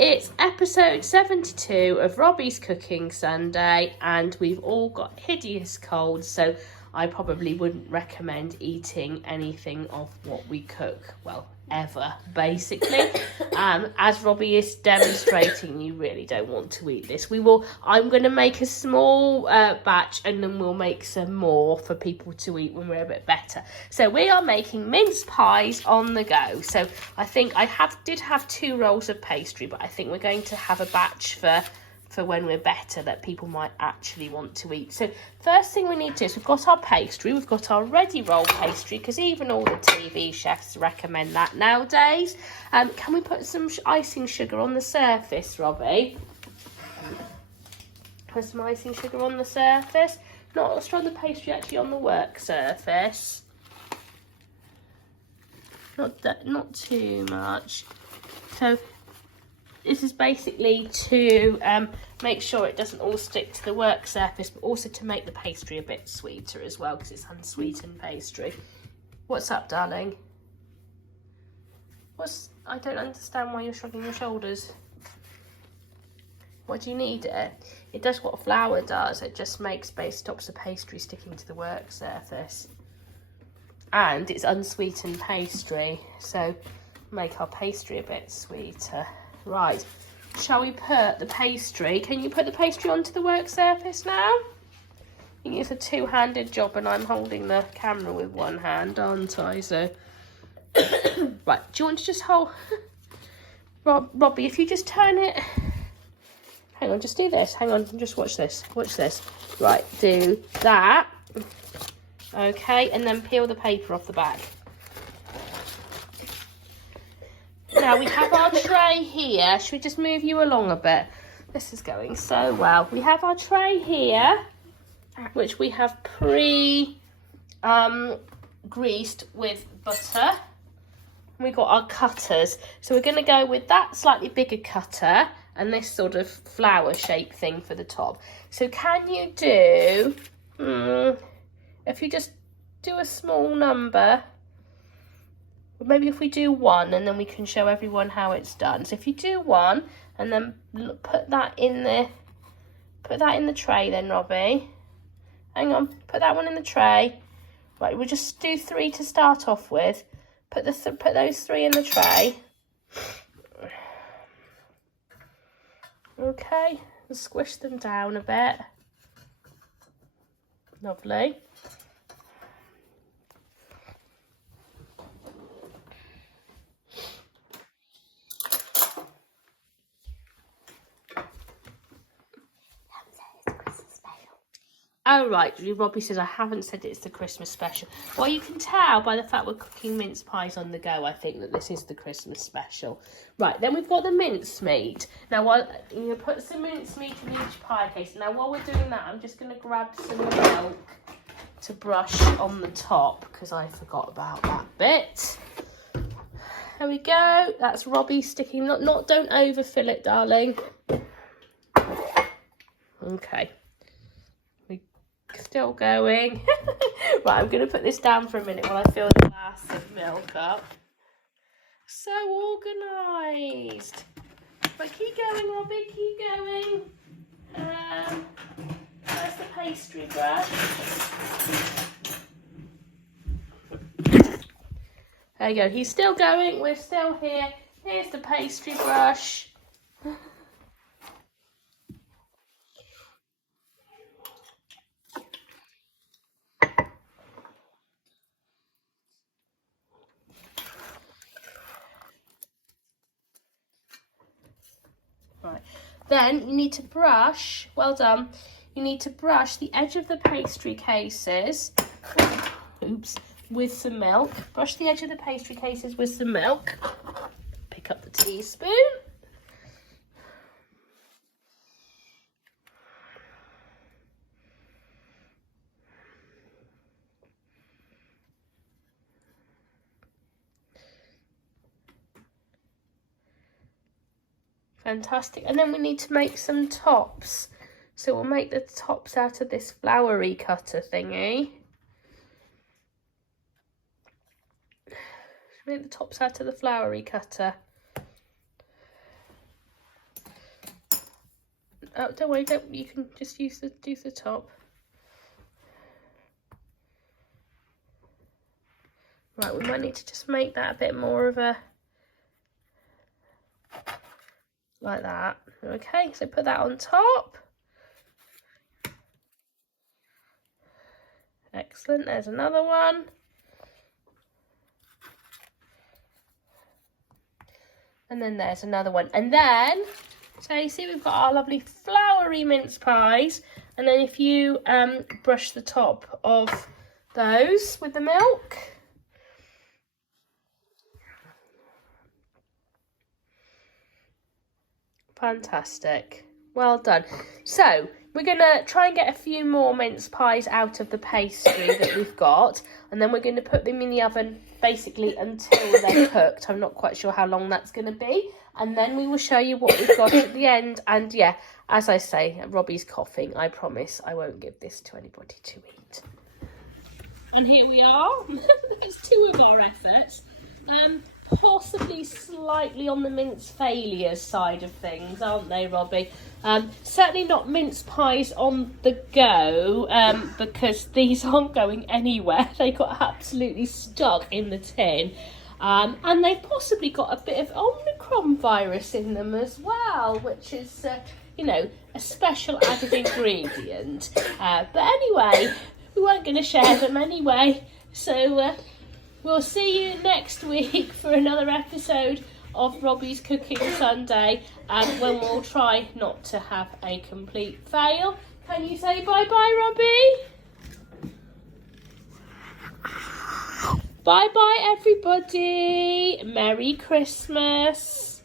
it's episode 72 of Robbie's Cooking Sunday, and we've all got hideous colds, so I probably wouldn't recommend eating anything of what we cook, well, ever, basically. As Robbie is demonstrating, you really don't want to eat this. I'm going to make a small batch, and then we'll make some more for people to eat when we're a bit better. So we are making mince pies on the go. So I think I did have 2 rolls of pastry, but I think we're going to have a batch for when we're better that people might actually want to eat. So first thing we need to do is we've got our pastry, we've got our ready roll pastry, because even all the TV chefs recommend that nowadays. Can we put some icing sugar on the surface, Robbie? Put some icing sugar on the surface. Not strong the pastry actually on the work surface. Not too much. So this is basically to make sure it doesn't all stick to the work surface, but also to make the pastry a bit sweeter as well, because it's unsweetened pastry. What's up, darling? I don't understand why you're shrugging your shoulders. What do you need it? It does what flour does. It just stops the pastry sticking to the work surface. And it's unsweetened pastry, so make our pastry a bit sweeter. Right, shall we put the pastry? Can you put the pastry onto the work surface now? I think it's a 2-handed job, and I'm holding the camera with one hand, aren't I? So, right, do you want to just hold? Robbie, if you just turn it. Hang on, just do this. Hang on, just watch this. Watch this. Right, do that. Okay, and then peel the paper off the back. Now we have our tray here. Should we just move you along a bit? This is going so well. We have our tray here, which we have greased with butter. We got our cutters. So we're going to go with that slightly bigger cutter and this sort of flower shape thing for the top. So can you do, if you just do a small number, maybe if we do 1, and then we can show everyone how it's done. So if you do 1 and then put that in the tray then, Robbie. Hang on, put that one in the tray. Right, we'll just do 3 to start off with. Put those 3 in the tray. Okay, and squish them down a bit. Lovely. Oh, right, Robbie says I haven't said it's the Christmas special. Well, you can tell by the fact we're cooking mince pies on the go, I think, that this is the Christmas special. Right, then we've got the mincemeat. Now, you put some mincemeat in each pie case. Now, while we're doing that, I'm just going to grab some milk to brush on the top, because I forgot about that bit. There we go. That's Robbie sticking. Don't overfill it, darling. Okay. Still going. Right, I'm going to put this down for a minute while I fill the glass of milk up. So organised. But keep going, Robbie, keep going. Where's the pastry brush? There you go. He's still going. We're still here. Here's the pastry brush. Right, then you need to brush, well done, you need to brush the edge of the pastry cases, with some milk. Brush the edge of the pastry cases with some milk. Pick up the teaspoon. Fantastic. And then we need to make some tops. So we'll make the tops out of this floury cutter thingy. Make the tops out of the floury cutter. Oh, don't worry, you can just do the top. Right, we might need to just make that a bit more of a, like that. Okay, so put that on top. Excellent, there's another one. And then there's another one. And then, so you see we've got our lovely floury mince pies. And then if you brush the top of those with the milk. Fantastic. Well done. So we're going to try and get a few more mince pies out of the pastry that we've got. And then we're going to put them in the oven basically until they're cooked. I'm not quite sure how long that's going to be. And then we will show you what we've got at the end. And yeah, as I say, Robbie's coughing. I promise I won't give this to anybody to eat. And here we are. That's two of our efforts. Possibly slightly on the mince failures side of things, aren't they, Robbie? Certainly not mince pies on the go, because these aren't going anywhere. They got absolutely stuck in the tin. And they've possibly got a bit of Omicron virus in them as well, which is, you know, a special added ingredient. But anyway, we weren't going to share them anyway. So we'll see you next week for another episode of Robbie's Cooking Sunday, when we'll try not to have a complete fail. Can you say bye-bye, Robbie? Bye-bye, everybody. Merry Christmas.